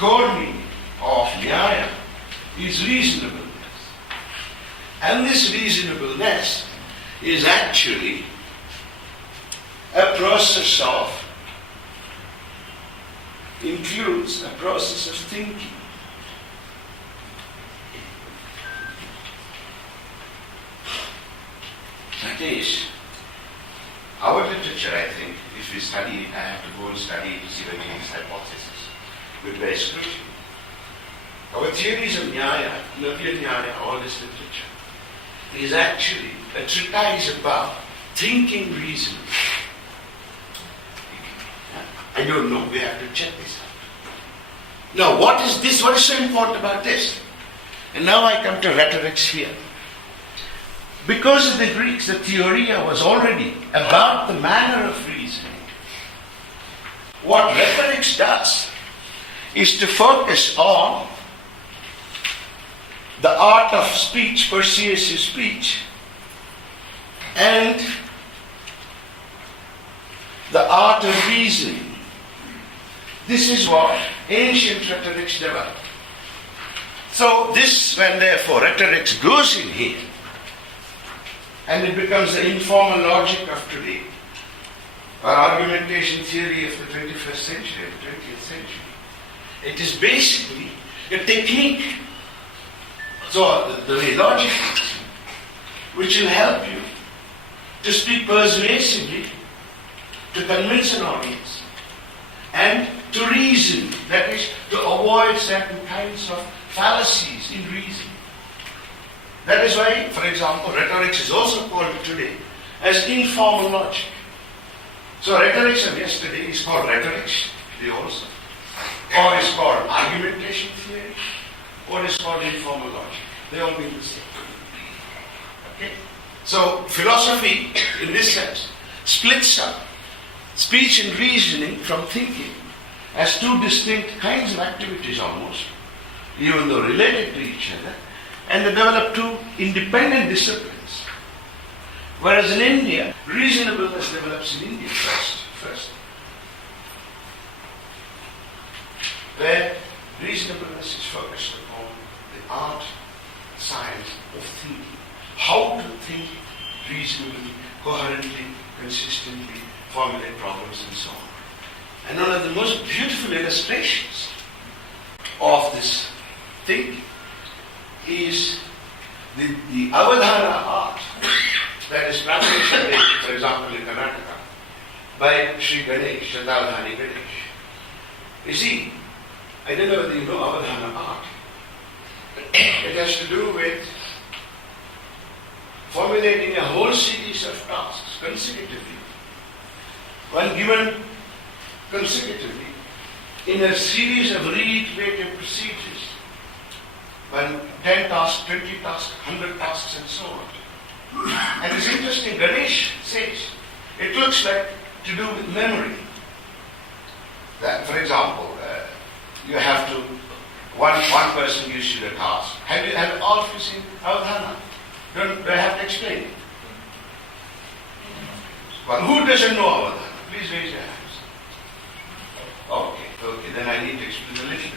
core meaning of Nyaya is reasonableness. And this reasonableness is actually a process of, includes a process of thinking. That is, our literature, I think, if we study it, I have to go and study it to see whether it is hypothesis with very scrutiny. Our theories of Nyaya, Navya Nyaya, all this literature, is actually a treatise about thinking reasoning. I don't know, we have to check this out. Now, what is this? What is so important about this? And now I come to rhetorics here. Because of the Greeks, the theoria was already about the manner of reasoning. What rhetorics does is to focus on the art of speech, persuasive speech, and the art of reasoning. This is what ancient rhetorics developed. So this, when therefore rhetorics goes in here, and it becomes the informal logic of today, or argumentation theory of the 21st century, the 20th century, it is basically a technique. So the way logic is, which will help you to speak persuasively, to convince an audience, and to reason, that is, to avoid certain kinds of fallacies in reasoning. That is why, for example, rhetorics is also called today as informal logic. So rhetorics of yesterday is called rhetorics today also, or is called argumentation theory, or is called informal logic. They all mean the same. Okay? So philosophy, in this sense, splits up speech and reasoning from thinking as two distinct kinds of activities almost, even though related to each other, and they develop two independent disciplines. Whereas in India, reasonableness develops in India first. Where reasonableness is focused upon the art, science of thinking. How to think reasonably, coherently, consistently, formulate problems and so on. And one of the most beautiful illustrations of this thinking is the Avadhana art that is practiced today, for example, in Karnataka, by Sri Ganesh, Shatavadhani Ganesh. You see, I don't know whether you know Avadhana art. It has to do with formulating a whole series of tasks consecutively. One given consecutively in a series of reiterative procedures. When 10 tasks, 20 tasks, 100 tasks and so on. And it's interesting, Ganesh says, it looks like to do with memory. That, for example, you have to, one person gives you the task. Have all of you seen Avadhana? Do I have to explain it? Well, who doesn't know Avadhana? Please raise your hands. Okay, then I need to explain a little bit.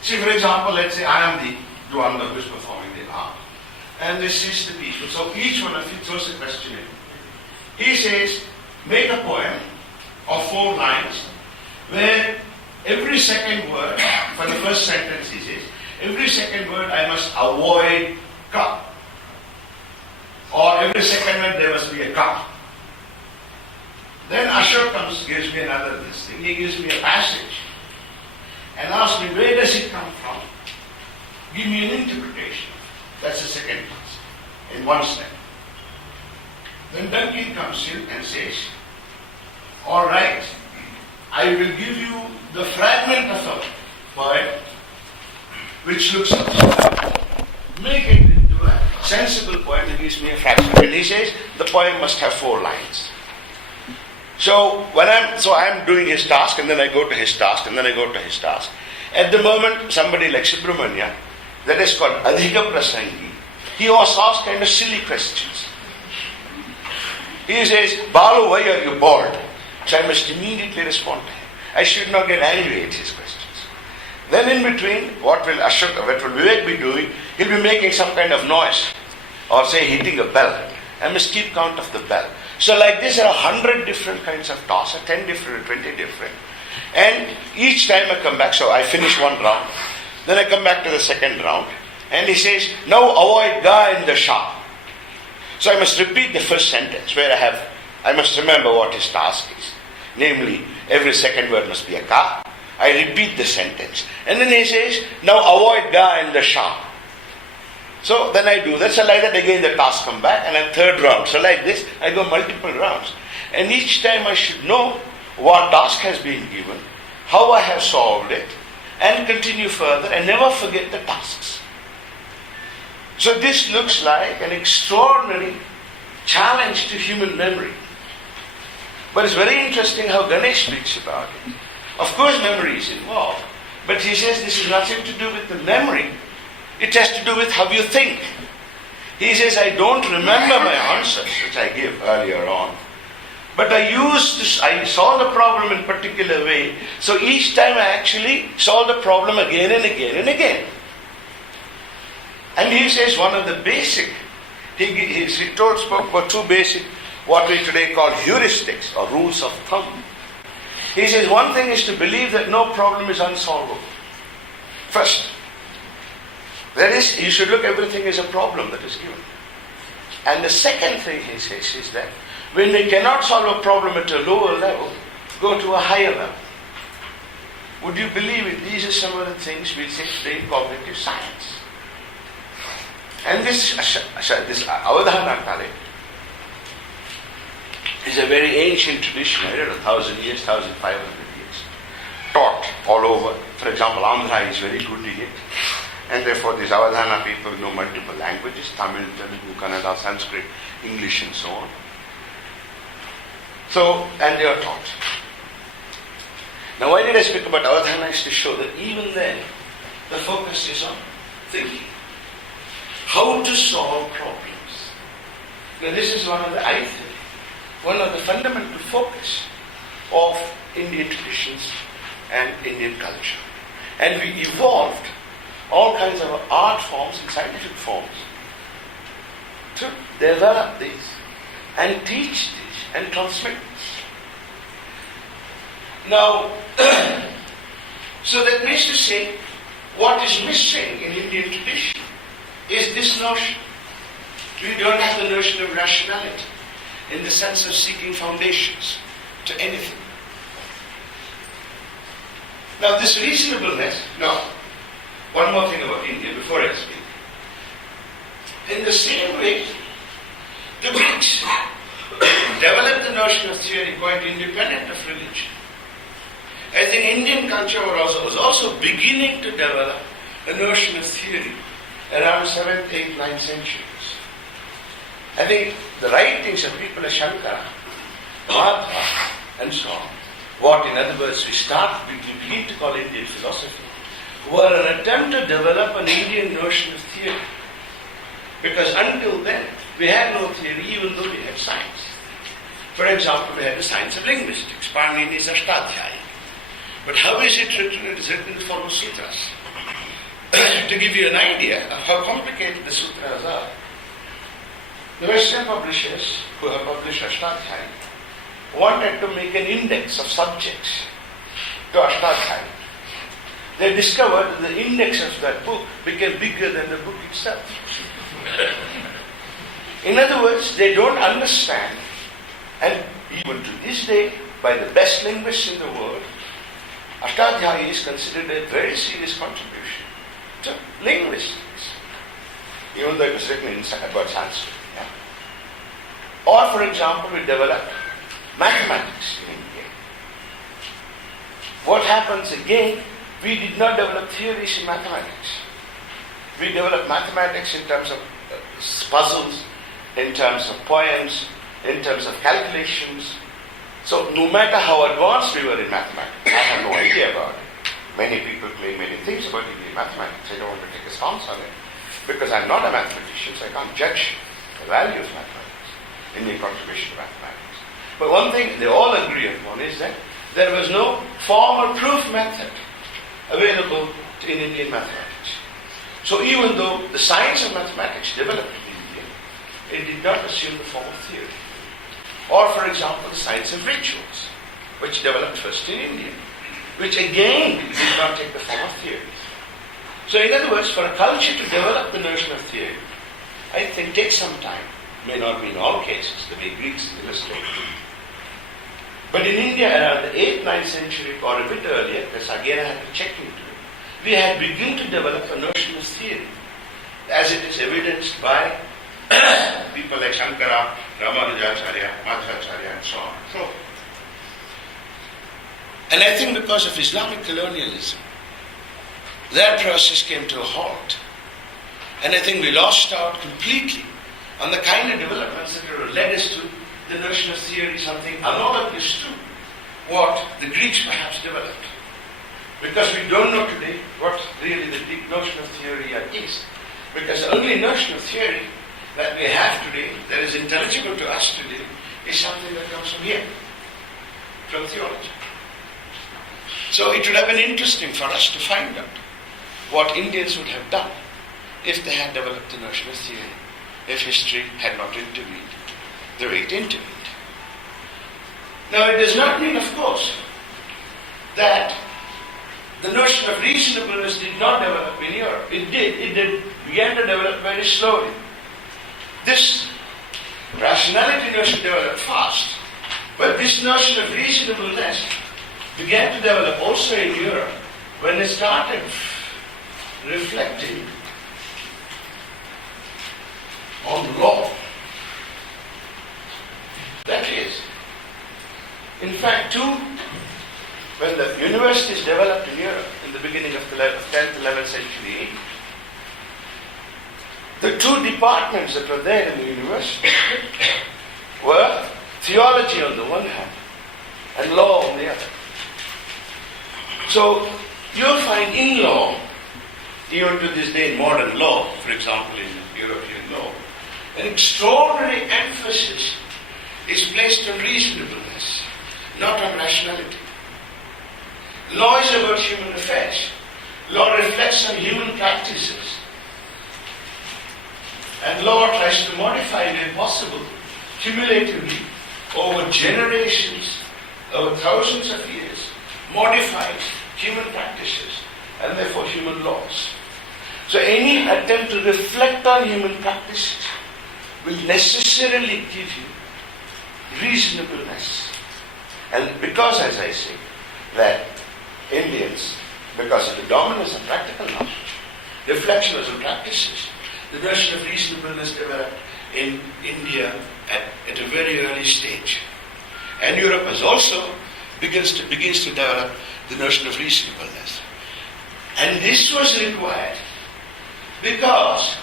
See, for example, let's say I am the one who is performing the art. And this is the people. So each one of you throws a question in. He says, make a poem of 4 lines where every second word, for the first sentence he says, every second word I must avoid ka. Or every second word there must be a ka. Then Ashok comes, gives me another this thing. He gives me a passage and asks me, where does it come from? Give me an interpretation. That's the second task, in one step. Then Duncan comes in and says, all right, I will give you the fragment of a poem which looks make it into a sensible poem that gives me a fragment. And he says, the poem must have 4 lines. So I'm doing his task, and then I go to his task, and then I go to his task. At the moment, somebody like Subramanya, that is called Adhika Prasangi, he was asked kind of silly questions. He says, Balu, why are you bald? So I must immediately respond to him. I should not get angry at his questions. Then in between, what will Vivek be doing? He'll be making some kind of noise, or say hitting a bell. I must keep count of the bell. So like this, there are 100 different kinds of toss, 10 different, 20 different. And each time I come back, so I finish one round, then I come back to the second round, and he says, now avoid ga in the sha. So I must repeat the first sentence where I must remember what his task is. Namely, every second word must be a ka. I repeat the sentence. And then he says, now avoid ga in the sha. So then I do that. So like that again the task come back, and then third round. So like this, I go multiple rounds. And each time I should know what task has been given, how I have solved it, and continue further and never forget the tasks. So this looks like an extraordinary challenge to human memory. But it's very interesting how Ganesh speaks about it. Of course memory is involved, but he says this is nothing to do with the memory. It has to do with how you think. He says, I don't remember my answers, which I gave earlier on, but I solve the problem in a particular way, so each time I actually solve the problem again and again and again. And he says one of the basic, he spoke about two basic, what we today call heuristics or rules of thumb. He says one thing is to believe that no problem is unsolvable. First, that is, you should look at everything as a problem that is given. And the second thing he says is that when we cannot solve a problem at a lower level, go to a higher level. Would you believe it? These are some of the things we say today in cognitive science. And this Avadhana Kale is a very ancient tradition, 1,000 years, 1,500 years, taught all over. For example, Andhra is very good in it. And therefore these Avadhana people know multiple languages, Tamil, Telugu, Kannada, Sanskrit, English and so on. So, and they are taught. Now why did I speak about Avadhana? Is to show that even then, the focus is on thinking. How to solve problems. Now this is one of the fundamental focus of Indian traditions and Indian culture. And we evolved all kinds of art forms and scientific forms to develop these and teach these and transmit this. Now, so that means to say, what is missing in Indian tradition is this notion. We don't have the notion of rationality in the sense of seeking foundations to anything. Now this reasonableness, one more thing about India before I speak. In the same way, the Greeks developed the notion of theory quite independent of religion. I think Indian culture was also beginning to develop a notion of theory around 7th, 8th, 9th centuries. I think the writings of people like Shankara, Madhva, and so on, what in other words we begin to call Indian philosophy, were an attempt to develop an Indian notion of theory. Because until then, we had no theory even though we had science. For example, we had the science of linguistics, Panini's Ashtadhyaya. But how is it written? It is written in the form of sutras. To give you an idea of how complicated the sutras are, the Western publishers who have published Ashtadhyaya wanted to make an index of subjects to Ashtadhyaya. They discovered that the index of that book became bigger than the book itself. In other words, they don't understand, and even to this day, by the best linguists in the world, Ashtadhyaya is considered a very serious contribution to linguistics, even though it was written about Sanskrit. Yeah? Or, for example, we developed mathematics in India. What happens again? We did not develop theories in mathematics. We developed mathematics in terms of puzzles, in terms of poems, in terms of calculations. So no matter how advanced we were in mathematics, I have no idea about it. Many people claim many things about Indian mathematics. I don't want to take a stance on it because I'm not a mathematician, so I can't judge the value of mathematics, Indian contribution to mathematics. But one thing they all agree upon is that there was no formal proof method available in Indian mathematics. So even though the science of mathematics developed in India, it did not assume the form of theory. Or, for example, the science of rituals, which developed first in India, which again did not take the form of theory. So in other words, for a culture to develop the notion of theory, I think takes some time. May not be in all cases, the way Greeks illustrate. But in India, around the 8th, 9th century, or a bit earlier, because again I had to check into it, we had begun to develop a notion of theory, as it is evidenced by people like Shankara, Ramanujacharya, Madhvacharya, and so on. So, and I think because of Islamic colonialism, that process came to a halt. And I think we lost out completely on the kind of developments that would have led us to the notion of theory, something analogous to what the Greeks perhaps developed. Because we don't know today what really the Greek notion of theory is. Because the only notion of theory that we have today, that is intelligible to us today, is something that comes from here, from theology. So it would have been interesting for us to find out what Indians would have done if they had developed the notion of theory, if history had not intervened the way it intervened. Now it does not mean, of course, that the notion of reasonableness did not develop in Europe. It did. Began to develop very slowly. This rationality notion developed fast, but this notion of reasonableness began to develop also in Europe when they started reflecting on law. That is, in fact, when the universities developed in Europe in the beginning of the 10th, 11th century, the two departments that were there in the university were theology on the one hand and law on the other. So you'll find in law, even to this day in modern law, for example in European law, an extraordinary emphasis is placed on reasonableness, not on rationality. Law is about human affairs. Law reflects on human practices. And law tries to modify where possible, cumulatively, over generations, over thousands of years, modifies human practices and therefore human laws. So any attempt to reflect on human practices will necessarily give you reasonableness. And because, as I say, that Indians, because of the dominance of practical knowledge, reflections on practices, the notion of reasonableness developed in India at a very early stage. And Europe has also begins to develop the notion of reasonableness. And this was required because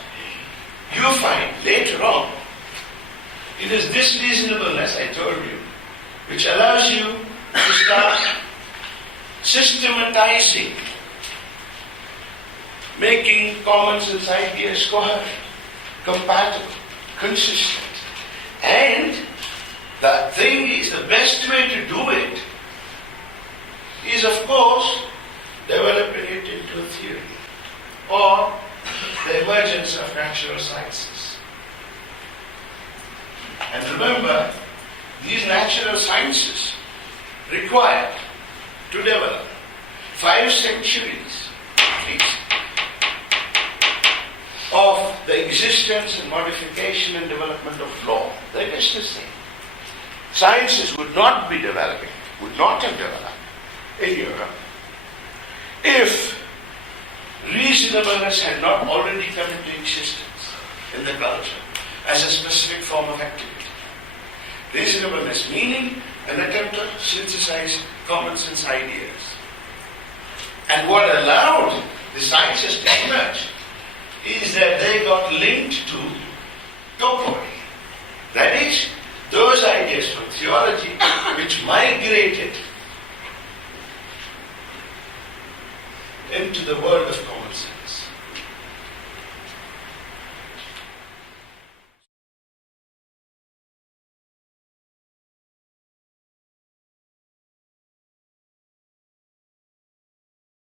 you find later on, it is this reasonableness, I told you, which allows you to start systematizing, making common sense ideas coherent, compatible, consistent. And the thing is, the best way to do it is, of course, developing it into a theory or the emergence of natural sciences. And remember, these natural sciences required to develop 5 centuries at least of the existence and modification and development of law. That is to say, sciences would not have developed in Europe if reasonableness had not already come into existence in the culture as a specific form of activity. Reasonableness meaning an attempt to synthesize common sense ideas. And what allowed the sciences to emerge is that they got linked to topoi. That is, those ideas from theology which migrated into the world of